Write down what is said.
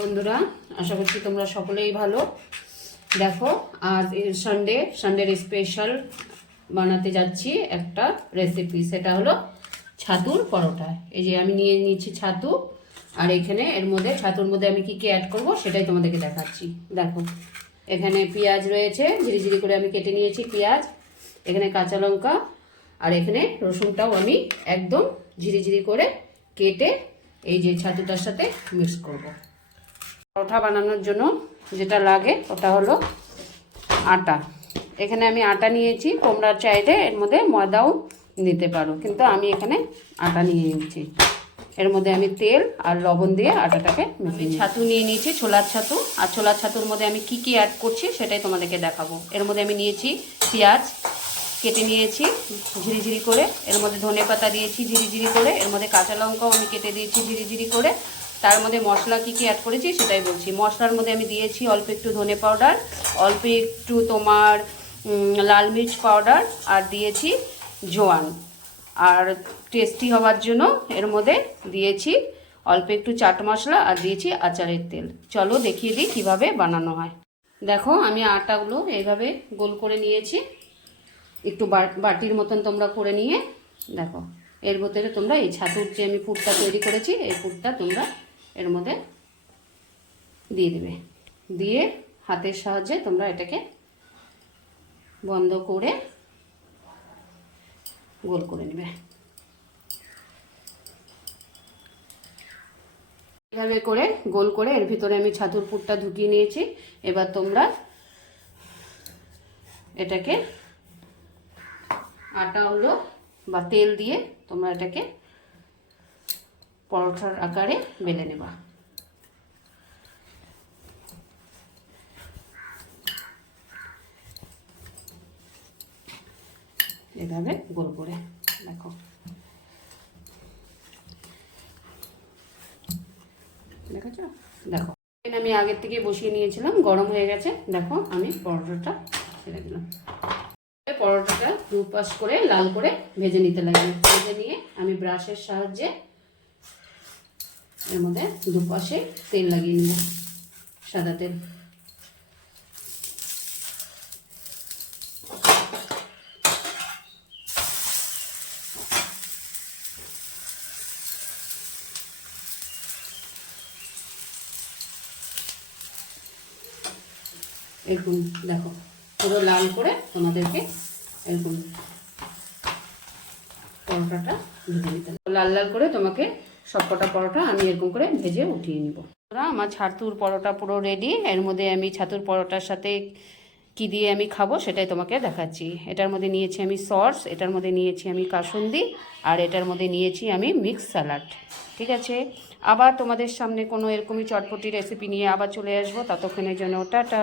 বন্ধুরা, আশা করছি তোমরা সকলেই ভালো। দেখো, আজ সানডের স্পেশাল বানাতে যাচ্ছি একটা রেসিপি। সেটা হলো ছাতুর পরোটা। এই যে আমি নিয়ে নিচ্ছি ছাতু, আর এখানে ছাতুর মধ্যে আমি কি কি অ্যাড করব সেটাই তোমাদেরকে দেখাচ্ছি। দেখো, এখানে পেঁয়াজ রয়েছে, ঝিরিঝিরি করে আমি কেটে নিয়েছি পেঁয়াজ। এখানে কাঁচা লঙ্কা, আর এখানে রসুনটাও আমি একদম ঝিরিঝিরি করে কেটে এই যে ছাতুটার সাথে মিক্স করব। পরোটা বানানোর জন্য যেটা লাগে ওটা হলো আটা। এখানে আমি আটা নিয়েছি, তোমরা চাইলে এর মধ্যে ময়দাও নিতে পারো, কিন্তু আমি এখানে আটা নিয়ে নিয়েছি। এর মধ্যে আমি তেল আর লবণ দিয়ে আটাটাকে মিশিয়ে ছাতু নিয়ে নিয়েছি, ছোলার ছাতু। আর ছোলার ছাতুর মধ্যে আমি কি কি অ্যাড করছি সেটাই তোমাদেরকে দেখাবো। এর মধ্যে আমি নিয়েছি পেঁয়াজ কেটে নিয়েছি ঝিরিঝিরি করে, এর মধ্যে ধনেপাতা দিয়েছি ঝিরিঝিরি করে, এর মধ্যে কাঁচা লঙ্কাও আমি কেটে দিয়েছি ঝিরিঝিরি করে। তার মধ্যে মশলা কি কি অ্যাড করেছি সেটাই বলছি। মশলার মধ্যে আমি দিয়েছি অল্প একটু ধনে পাউডার, অল্প একটু তোমার লাল মির্চ পাউডার, আর দিয়েছি জোয়ান। আর টেস্টি হওয়ার জন্য এর মধ্যে দিয়েছি অল্প একটু চাট মশলা, আর দিয়েছি আচারের তেল। চলো দেখিয়ে দিই কীভাবে বানানো হয়। দেখো, আমি আটাগুলো এইভাবে গোল করে নিয়েছি, একটু বাটির মতন তোমরা করে নিয়ে দেখো, এর ভিতরে তোমরা এই ছাতুর যে আমি পুরটা তৈরি করেছি এই পুরটা তোমরা এর মধ্যে দিয়ে দেবে। দিয়ে হাতের সাহায্যে তোমরা এটাকে বন্ধ করে গোল করে নেবে। এভাবে করে গোল করে এর ভিতরে আমি ছাতুর পুরটা ঢুকিয়ে নিয়েছি। এবার তোমরা এটাকে আটা হলো বা তেল দিয়ে তোমরা এটাকে পরোটার আকারে বেলে নেবা। এভাবে গোল করে দেখো, দেখেছ? দেখো, আমি আগের থেকে বসিয়ে নিয়েছিলাম, গরম হয়ে গেছে। দেখো, আমি পরোটাটা ছেড়ে দিলাম। পরোটাটা দুপাশ করে লাল করে ভেজে নিতে লাগবে। ভেজে নিয়ে আমি ব্রাশের সাহায্যে এর মধ্যে দুপাশে তেল লাগিয়ে নেব, সাদা তেল। এরকম দেখো, পুরো লাল করে তোমাদেরকে এরকম পরোটাটা ভেজে নিতে হবে। লাল লাল করে তোমাকে সবকটা পরোটা আমি এরকম করে ভেজে উঠিয়ে নিব। আমার ছাতুর পরোটা পুরো রেডি। এর মধ্যে আমি ছাতুর পরোটার সাথে কি দিয়ে আমি খাবো সেটাই তোমাকে দেখাচ্ছি। এটার মধ্যে নিয়েছি আমি সস, এটার মধ্যে নিয়েছি আমি কাসুন্দি, আর এটার মধ্যে নিয়েছি আমি মিক্স স্যালাড। ঠিক আছে, আবার তোমাদের সামনে কোনো এরকমই চটপটি রেসিপি নিয়ে আবার চলে আসবো। ততক্ষণের জন্য টাটা।